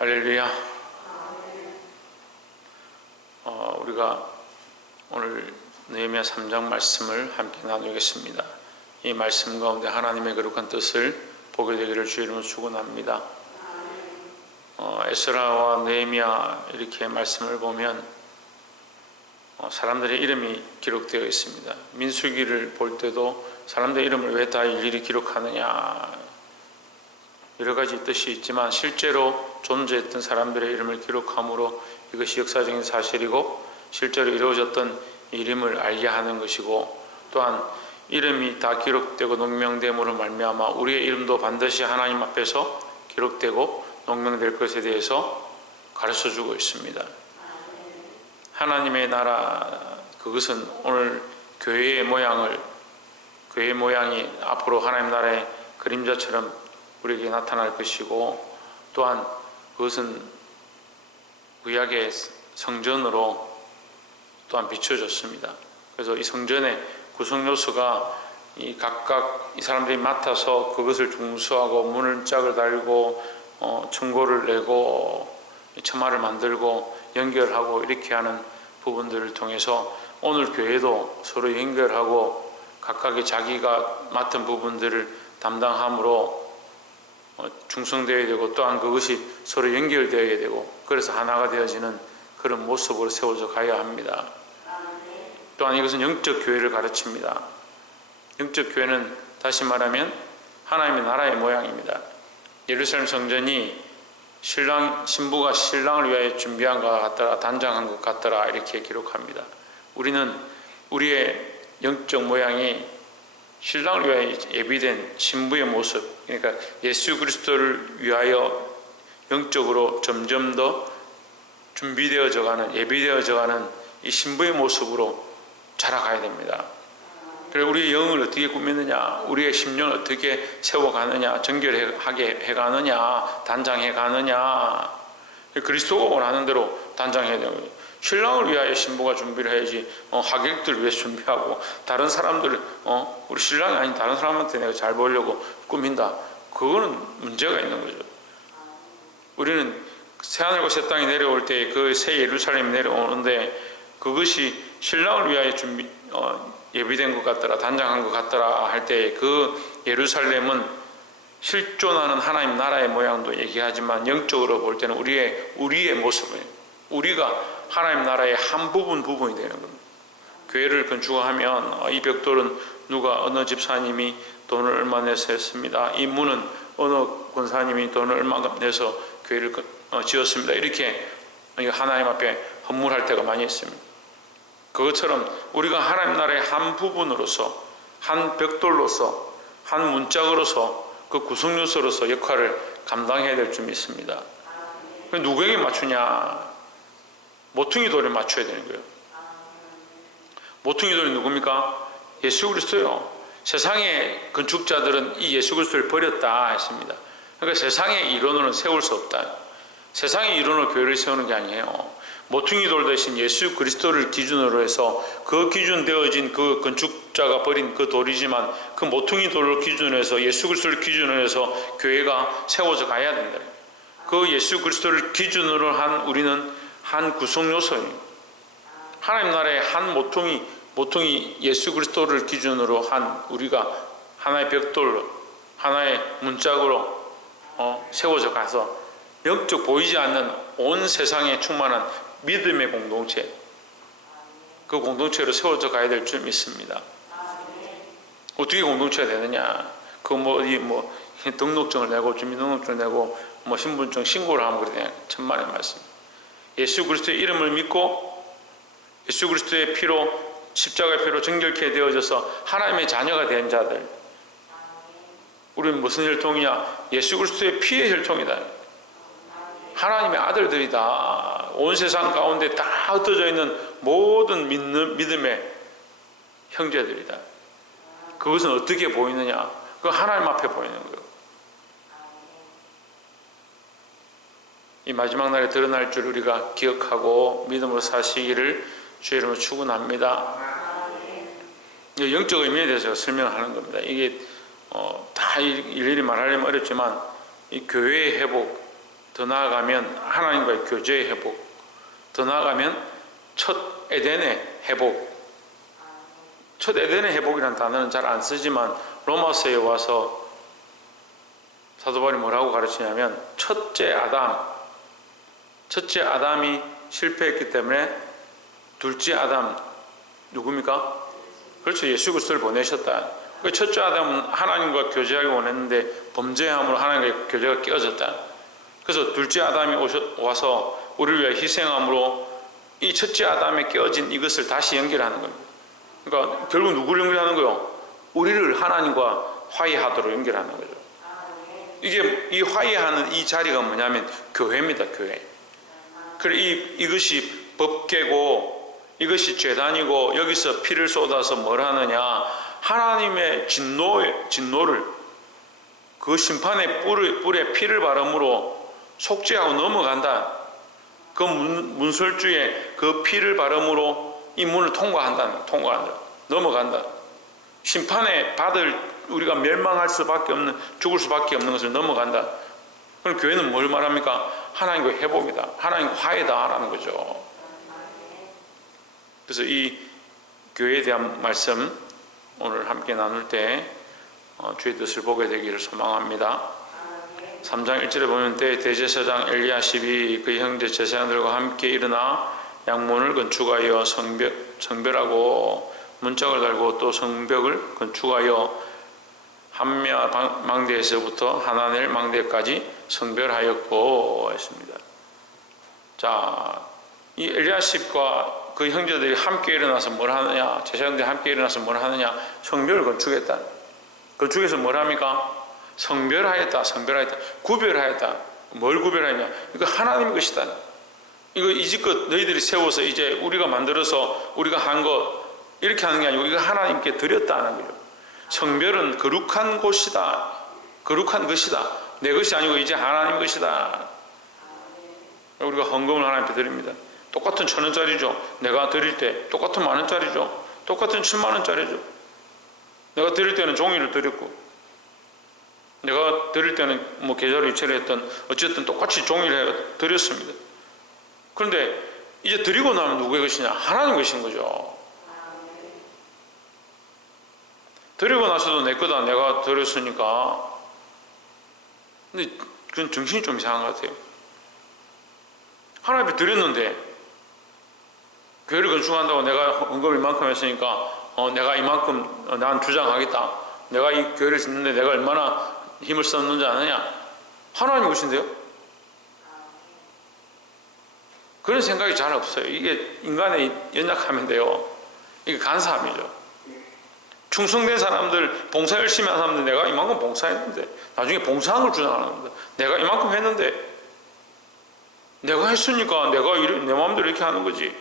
할렐루야. 우리가 오늘 느헤미야 3장 말씀을 함께 나누겠습니다. 이 말씀 가운데 하나님의 거룩한 뜻을 보게 되기를 주의 이름으로 축원합니다. 에스라와 느헤미야 이렇게 말씀을 보면 사람들의 이름이 기록되어 있습니다. 민수기를 볼 때도 사람들의 이름을 왜 다 일일이 기록하느냐, 여러 가지 뜻이 있지만 실제로 존재했던 사람들의 이름을 기록함으로 이것이 역사적인 사실이고 실제로 이루어졌던 이름을 알게 하는 것이고, 또한 이름이 다 기록되고 농명됨으로 말미암아 우리의 이름도 반드시 하나님 앞에서 기록되고 농명될 것에 대해서 가르쳐주고 있습니다. 하나님의 나라, 그것은 오늘 교회의 모양이 앞으로 하나님 나라의 그림자처럼 우리에게 나타날 것이고, 또한 그것은 구약의 성전으로 또한 비춰졌습니다. 그래서 이 성전의 구성 요소가 각각 이 사람들이 맡아서 그것을 중수하고 문짝을 달고 청고를 내고 처마를 만들고 연결하고 이렇게 하는 부분들을 통해서 오늘 교회도 서로 연결하고 각각의 자기가 맡은 부분들을 담당함으로 충성되어야 되고, 또한 그것이 서로 연결되어야 되고, 그래서 하나가 되어지는 그런 모습으로 세워져 가야 합니다. 또한 이것은 영적 교회를 가르칩니다. 영적 교회는 다시 말하면 하나님의 나라의 모양입니다. 예루살렘 성전이 신부가 신랑을 위하여 준비한 것 같더라, 단장한 것 같더라, 이렇게 기록합니다. 우리는 우리의 영적 모양이 신랑을 위하여 예비된 신부의 모습, 그러니까 예수 그리스도를 위하여 영적으로 점점 더 준비되어져 가는, 예비되어져 가는 이 신부의 모습으로 자라가야 됩니다. 그래서 우리의 영을 어떻게 꾸미느냐, 우리의 심령을 어떻게 세워가느냐, 정결하게 해가느냐, 단장해가느냐, 그리스도가 원하는 대로 단장해야 되는 거예요. 신랑을 위하여 신부가 준비를 해야지 하객들을 위해 준비하고 다른 사람들 우리 신랑이 아닌 다른 사람한테 내가 잘 보이려고 꾸민다, 그거는 문제가 있는 거죠. 우리는 새하늘과 새 땅이 내려올 때 그 새 예루살렘이 내려오는데 그것이 신랑을 위하여 예비된 것 같더라, 단장한 것 같더라 할 때 그 예루살렘은 실존하는 하나님 나라의 모양도 얘기하지만 영적으로 볼 때는 우리의 모습이에요. 우리가 하나님 나라의 한 부분이 되는 겁니다. 교회를 건축하면 이 벽돌은 누가, 어느 집사님이 돈을 얼마 내서 했습니다. 이 문은 어느 권사님이 돈을 얼마 내서 교회를 지었습니다. 이렇게 하나님 앞에 헌물할 때가 많이 있습니다. 그것처럼 우리가 하나님 나라의 한 부분으로서, 한 벽돌로서, 한 문짝으로서, 그 구성 요소로서 역할을 감당해야 될 줄 믿습니다. 누구에게 맞추냐? 모퉁이 돌에 맞춰야 되는 거예요. 모퉁이 돌이 누굽니까? 예수 그리스도요. 세상의 건축자들은 이 예수 그리스도를 버렸다 했습니다. 그러니까 세상의 이론으로는 세울 수 없다. 세상의 이론으로 교회를 세우는 게 아니에요. 모퉁이 돌 대신 예수 그리스도를 기준으로 해서 그 기준 되어진 그 건축자가 버린 그 돌이지만 그 모퉁이 돌을 기준으로 해서 예수 그리스도를 기준으로 해서 교회가 세워져 가야 된다. 그 예수 그리스도를 기준으로 한 우리는 한 구성 요소입니다. 하나님 나라의 한 모퉁이 예수 그리스도를 기준으로 한 우리가 하나의 벽돌로, 하나의 문짝으로 세워져 가서 영적 보이지 않는 온 세상에 충만한 믿음의 공동체, 그 공동체로 세워져 가야 될 줄 믿습니다. 어떻게 공동체가 되느냐? 등록증을 내고 주민등록증을 내고 신분증 신고를 하면 그러냐? 천만의 말씀. 예수 그리스도의 이름을 믿고 예수 그리스도의 피로, 십자가의 피로 정결케 되어져서 하나님의 자녀가 된 자들, 우리는 무슨 혈통이냐? 예수 그리스도의 피의 혈통이다. 하나님의 아들들이다. 온 세상 가운데 다 흩어져 있는 모든 믿음의 형제들이다. 그것은 어떻게 보이느냐? 그 하나님 앞에 보이는 거예요. 이 마지막 날에 드러날 줄 우리가 기억하고 믿음으로 사시기를 주의 이름으로 축원합니다. 영적 의미에 대해서 설명하는 겁니다. 이게 다 일일이 말하려면 어렵지만 이 교회의 회복, 더 나아가면 하나님과의 교제의 회복, 더 나아가면 첫 에덴의 회복. 첫 에덴의 회복이라는 단어는 잘 안 쓰지만 로마서에 와서 사도 바울이 뭐라고 가르치냐면 첫째 아담이 실패했기 때문에 둘째 아담 누굽니까? 그렇죠. 예수 그리스도를 보내셨다. 첫째 아담은 하나님과 교제하기 원했는데 범죄함으로 하나님과 교제가 깨어졌다. 그래서 둘째 아담이 와서 우리를 위해 희생함으로 이 첫째 아담에 깨어진 이것을 다시 연결하는 겁니다. 그러니까 결국 누구를 연결하는 거요? 우리를 하나님과 화해하도록 연결하는 거죠. 이게 이 화해하는 이 자리가 뭐냐면 교회입니다. 교회. 그래 이것이 법궤고 이것이 제단이고 여기서 피를 쏟아서 뭘 하느냐? 하나님의 진노를 그 심판의 뿔에 피를 바름으로 속죄하고 넘어간다. 그 문설주에 그 피를 바름으로 이 문을 통과한다. 넘어간다. 심판에 우리가 멸망할 수밖에 없는, 죽을 수밖에 없는 것을 넘어간다. 그럼 교회는 뭘 말합니까? 하나님과 회복이다. 하나님과 화해다라는 거죠. 그래서 이 교회에 대한 말씀 오늘 함께 나눌 때 주의 뜻을 보게 되기를 소망합니다. 3장 1절에 보면 대제사장 엘리야십이 그 형제 제사장들과 함께 일어나 양문을 건축하여 성벽하고 문짝을 달고 또 성벽을 건축하여 한미아 망대에서부터 하나넬 망대까지 성별하였고 했습니다. 자, 이 엘리야십과 그 형제들이 함께 일어나서 뭘 하느냐? 제사장들이 함께 일어나서 뭘 하느냐? 성벽을 건축했다. 건축해서 뭘 합니까? 성별하였다. 구별하였다. 뭘 구별하냐? 이거 하나님의 것이다. 이거 이제껏 너희들이 세워서 이제 우리가 만들어서 우리가 한 것 이렇게 하는 게 아니고 이거 하나님께 드렸다 하는 거죠. 성별은 거룩한 곳이다. 거룩한 것이다. 내 것이 아니고 이제 하나님 것이다. 우리가 헌금을 하나님께 드립니다. 똑같은 1,000원짜리죠. 내가 드릴 때 똑같은 10,000원짜리죠. 똑같은 70,000원짜리죠. 내가 드릴 때는 종이를 드렸고 내가 드릴 때는 뭐 계좌로 이체를 했던 어쨌든 똑같이 종이를 드렸습니다. 그런데 이제 드리고 나면 누구의 것이냐? 하나님 것인 거죠. 드리고 나서도 내 거다. 내가 드렸으니까. 근데 그건 정신이 좀 이상한 것 같아요. 하나님 앞에 드렸는데 교회를 건축한다고 내가 헌금을 이만큼 했으니까 내가 이만큼 난 주장하겠다. 내가 이 교회를 짓는데 내가 얼마나 힘을 썼는지 아느냐? 하나님 것인데요? 그런 생각이 잘 없어요. 이게 인간의 연약함인데요. 이게 간사함이죠. 충성된 사람들, 봉사 열심히 하는 사람들 내가 이만큼 봉사했는데 나중에 봉사한 걸 주장하는 겁니다. 내가 이만큼 했는데 내가 했으니까 내가 내 마음대로 이렇게 하는 거지.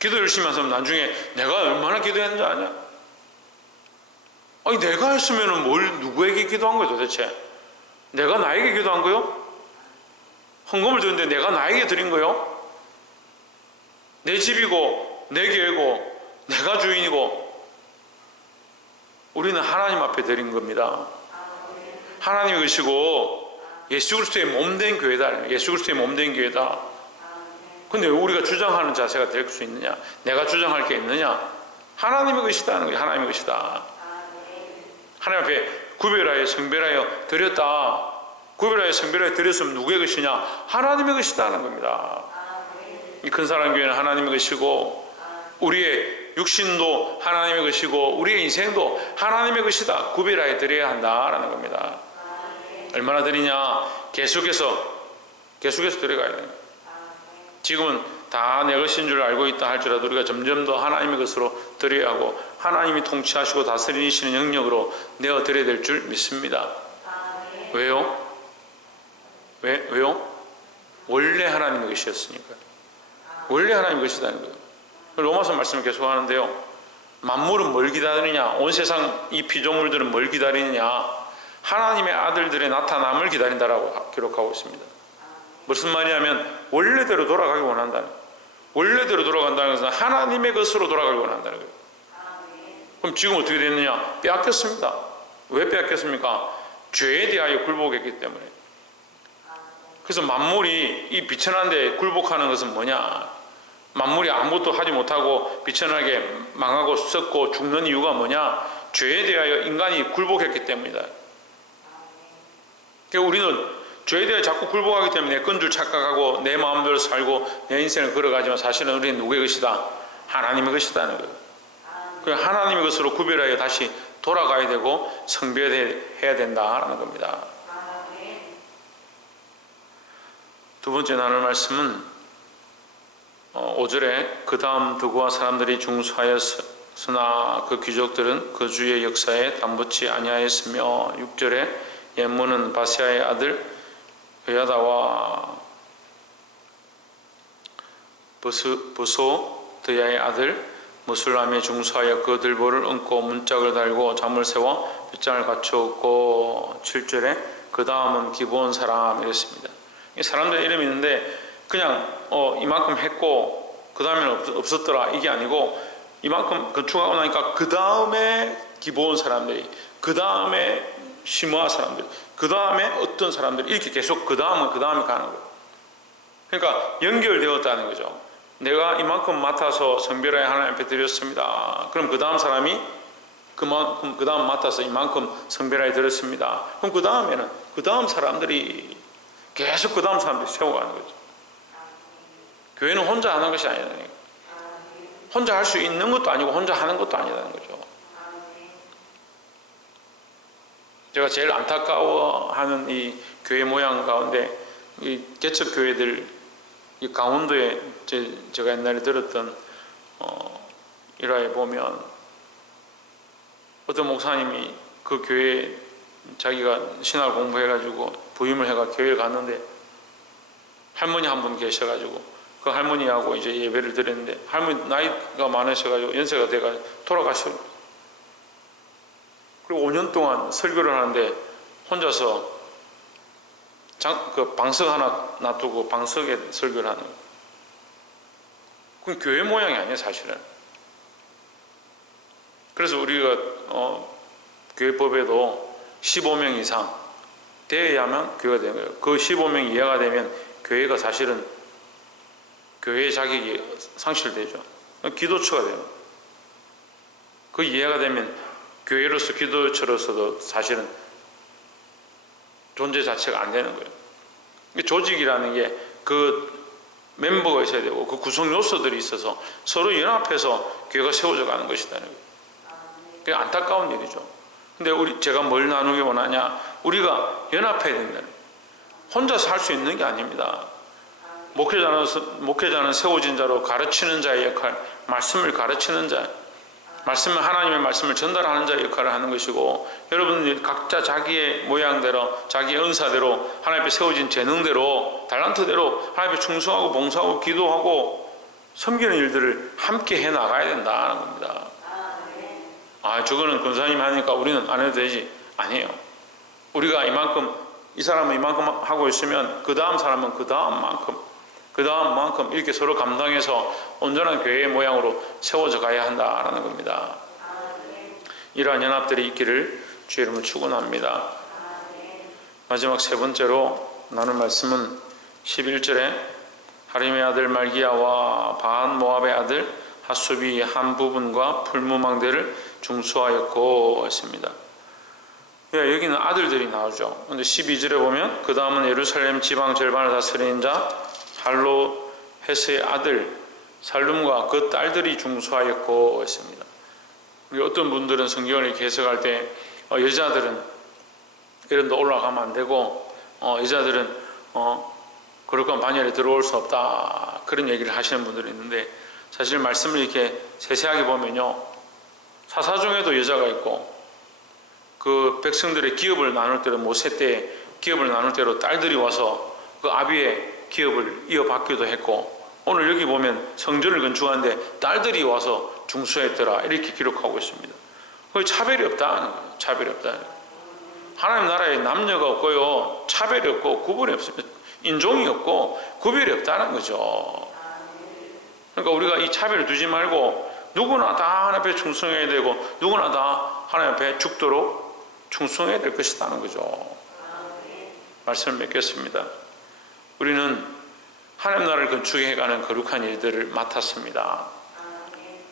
기도 열심히 하는 사람 나중에 내가 얼마나 기도했는지 아냐? 아니 내가 했으면 누구에게 기도한 거예요 도대체? 내가 나에게 기도한 거요? 헌금을 드렸는데 내가 나에게 드린 거요? 내 집이고 내 교회고 내가 주인이고 우리는 하나님 앞에 드린 겁니다. 하나님의 것이고 예수 그리스도의 몸된 교회다. 예수 그리스도의 몸된 교회다. 근데 왜 우리가 주장하는 자세가 될 수 있느냐? 내가 주장할 게 있느냐? 하나님의 것이다 하는 거예요. 하나님의 것이다. 하나님 앞에 구별하여 성별하여 드렸다. 구별하여 성별하여 드렸으면 누구의 것이냐? 하나님의 것이다 하는 겁니다. 이 큰사랑교회는 하나님의 것이고 우리의 육신도 하나님의 것이고 우리의 인생도 하나님의 것이다. 구별하여 드려야 한다라는 겁니다. 얼마나 드리냐? 계속해서 드려가야 됩니다. 지금은 다 내 것인 줄 알고 있다 할지라도 우리가 점점 더 하나님의 것으로 드려야 하고 하나님이 통치하시고 다스리시는 영역으로 내어드려야 될 줄 믿습니다. 왜요? 왜요? 원래 하나님의 것이었으니까. 원래 하나님의 것이라는 거예요. 로마서 말씀을 계속 하는데요. 만물은 뭘 기다리느냐? 온 세상 이 피조물들은 뭘 기다리느냐? 하나님의 아들들의 나타남을 기다린다라고 기록하고 있습니다. 무슨 말이냐면 원래대로 돌아가기 원한다는 거예요. 원래대로 돌아간다는 것은 하나님의 것으로 돌아가기 원한다는 거예요. 그럼 지금 어떻게 됐느냐? 빼앗겼습니다. 왜 빼앗겼습니까? 죄에 대하여 굴복했기 때문에. 그래서 만물이 이 비천한데 굴복하는 것은 뭐냐? 만물이 아무것도 하지 못하고 비천하게 망하고 썩고 죽는 이유가 뭐냐? 죄에 대하여 인간이 굴복했기 때문이다. 그러니까 우리는 죄에 대해 자꾸 굴복하기 때문에 내 건 줄 착각하고 내 마음대로 살고 내 인생을 걸어가지만 사실은 우리는 누구의 것이다? 하나님의 것이다는 거예요. 그 하나님의 것으로 구별하여 다시 돌아가야 되고 성별해야 된다라는 겁니다. 두 번째 나눌 말씀은 5절에 그 다음 두고와 사람들이 중수하였으나 그 귀족들은 그 주의 역사에 담붙지 아니하였으며 6절에 옌문은 바세아의 아들 여야다와 부소드야의 아들 무술람이 중수하여 그 들보를 얹고 문짝을 달고 잠을 세워 빗장을 갖추었고 7절에 그 다음은 기브온 사람 이랬습니다. 사람들 이름이 있는데 그냥 이만큼 했고 그 다음에는 없었더라 이게 아니고 이만큼 건축하고 나니까 그 다음에 기브온 사람들이, 그 다음에 시므아 사람들, 그 다음에 어떤 사람들 이렇게 계속 그 다음에 가는 거예요. 그러니까 연결되었다는 거죠. 내가 이만큼 맡아서 성별하여 하나님 앞에 드렸습니다. 그럼 그 다음 사람이 그만큼 그 다음 맡아서 이만큼 성별하여 드렸습니다. 그럼 그 다음에는 그 다음 사람들이 계속 그 다음 사람들이 세워가는 거죠. 교회는 혼자 하는 것이 아니라는 거예요. 혼자 할 수 있는 것도 아니고 혼자 하는 것도 아니라는 거죠. 제가 제일 안타까워하는 이 교회 모양 가운데 이 개척 교회들 이 강원도에 제가 옛날에 들었던 일화에 보면 어떤 목사님이 그 교회에 자기가 신학을 공부해가지고 부임을 해가 교회를 갔는데 할머니 한 분 계셔가지고 그 할머니하고 이제 예배를 드렸는데 할머니 나이가 많으셔가지고 연세가 돼가지고 돌아가셔. 그리고 5년 동안 설교를 하는데 혼자서 그 방석 하나 놔두고 방석에 설교를 하는 거예요. 그건 교회 모양이 아니에요, 사실은. 그래서 우리가 교회법에도 15명 이상 되어야만 교회가 되는 거예요. 그 15명 이하가 되면 교회가 사실은 교회의 자격이 상실되죠. 기도처가 돼요. 그 이해가 되면 교회로서 기도처로서도 사실은 존재 자체가 안 되는 거예요. 조직이라는 게 그 멤버가 있어야 되고 그 구성 요소들이 있어서 서로 연합해서 교회가 세워져 가는 것이다는 거예요. 그게 안타까운 일이죠. 근데 제가 뭘 나누기 원하냐? 우리가 연합해야 된다는 거예요. 혼자서 할 수 있는 게 아닙니다. 목회자는 세워진 자로 가르치는 자의 역할, 말씀을 가르치는 자, 하나님의 말씀을 전달하는 자의 역할을 하는 것이고, 여러분들이 각자 자기의 모양대로, 자기의 은사대로, 하나님 앞에 세워진 재능대로, 달란트대로 하나님 앞에 충성하고 봉사하고 기도하고 섬기는 일들을 함께 해 나가야 된다는 겁니다. 저거는 권사님 하니까 우리는 안 해도 되지. 아니에요. 우리가 이 사람은 이만큼 하고 있으면 그 다음 사람은 그 다음만큼 이렇게 서로 감당해서 온전한 교회의 모양으로 세워져 가야 한다라는 겁니다. 이러한 연합들이 있기를 주의 이름으로 축원합니다. 마지막 세 번째로 나눌 말씀은 11절에 하림의 아들 말기야와 바한 모압의 아들 핫수비 한 부분과 풀무망대를 중수하였고 했습니다. 여기는 아들들이 나오죠. 근데 12절에 보면 그 다음은 예루살렘 지방 절반을 다스리는 자 할로헤스의 아들 살룸과 그 딸들이 중수하였고 했습니다. 어떤 분들은 성경을 이렇게 해석할 때 여자들은 이런 데 올라가면 안 되고 여자들은 그럴 건 반열에 들어올 수 없다 그런 얘기를 하시는 분들이 있는데, 사실 말씀을 이렇게 세세하게 보면요, 사사 중에도 여자가 있고 그 백성들의 기업을 나눌 때로 모세 때 기업을 나눌 때로 딸들이 와서 그 아비의 기업을 이어받기도 했고, 오늘 여기 보면 성전을 건축하는데 딸들이 와서 중수했더라 이렇게 기록하고 있습니다. 거의 차별이 없다는 거예요. 차별이 없다. 하나님 나라에 남녀가 없고요, 차별이 없고 구분이 없습니다. 인종이 없고 구별이 없다는 거죠. 그러니까 우리가 이 차별을 두지 말고 누구나 다 하나님 앞에 충성해야 되고 누구나 다 하나님 앞에 죽도록 충성해야 될 것이라는 거죠. 말씀을 맺겠습니다. 우리는 하나님 나라를 건축해가는 거룩한 일들을 맡았습니다.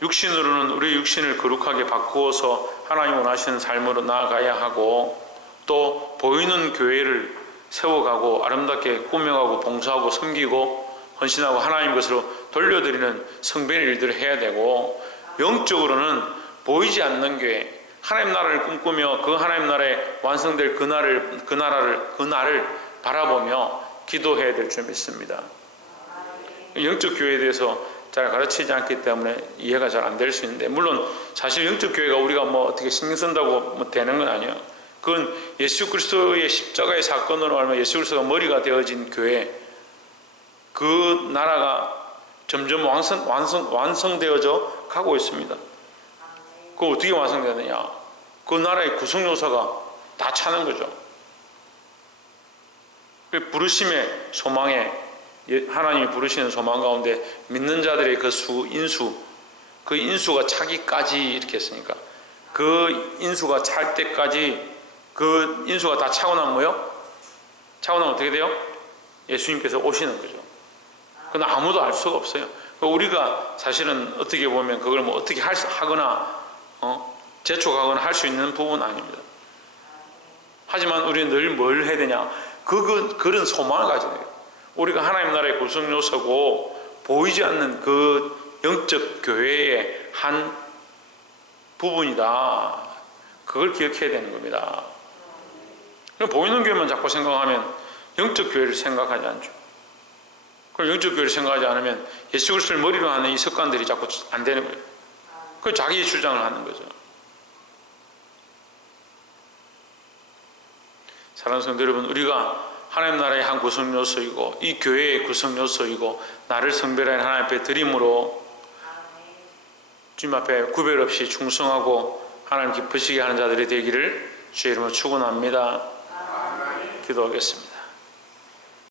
육신으로는 우리 육신을 거룩하게 바꾸어서 하나님 원하시는 삶으로 나아가야 하고, 또 보이는 교회를 세워가고 아름답게 꾸며가고 봉사하고 섬기고 헌신하고 하나님 것으로 돌려드리는 성변의 일들을 해야 되고, 영적으로는 보이지 않는 교회, 하나님 나라를 꿈꾸며 그 하나님 나라에 완성될 그 날을 바라보며 기도해야 될 줄 믿습니다. 영적 교회에 대해서 잘 가르치지 않기 때문에 이해가 잘 안 될 수 있는데, 물론 사실 영적 교회가 우리가 뭐 어떻게 신경 쓴다고 뭐 되는 건 아니에요. 그건 예수 그리스도의 십자가의 사건으로 알면 예수 그리스도가 머리가 되어진 교회, 그 나라가 점점 완성되어져 가고 있습니다. 그거 어떻게 완성되느냐? 그 나라의 구성 요소가 다 차는 거죠. 부르심의 소망에, 하나님이 부르시는 소망 가운데 믿는 자들의 그 그 인수가 차기까지 이렇게 했으니까, 그 인수가 찰 때까지, 그 인수가 다 차고 나면 뭐요? 차고 나면 어떻게 돼요? 예수님께서 오시는 거죠. 그건 아무도 알 수가 없어요. 우리가 사실은 어떻게 보면 그걸 뭐 어떻게 하거나 재촉하거나 할 수 있는 부분은 아닙니다. 하지만 우리는 늘 뭘 해야 되냐? 그런 소망을 가져야 돼요. 우리가 하나님 나라의 구성 요소고 보이지 않는 그 영적 교회의 한 부분이다. 그걸 기억해야 되는 겁니다. 보이는 교회만 자꾸 생각하면 영적 교회를 생각하지 않죠. 그럼 영적 교회를 생각하지 않으면 예수 그리스도를 머리로 하는 이 습관들이 자꾸 안 되는 거예요. 그 자기의 주장을 하는 거죠. 사랑하는 성도 여러분, 우리가 하나님 나라의 한 구성 요소이고 이 교회의 구성 요소이고 나를 성별하는 하나님 앞에 드림으로 주님 앞에 구별 없이 충성하고 하나님 기쁘시게 하는 자들이 되기를 주의 이름으로 축원합니다. 기도하겠습니다.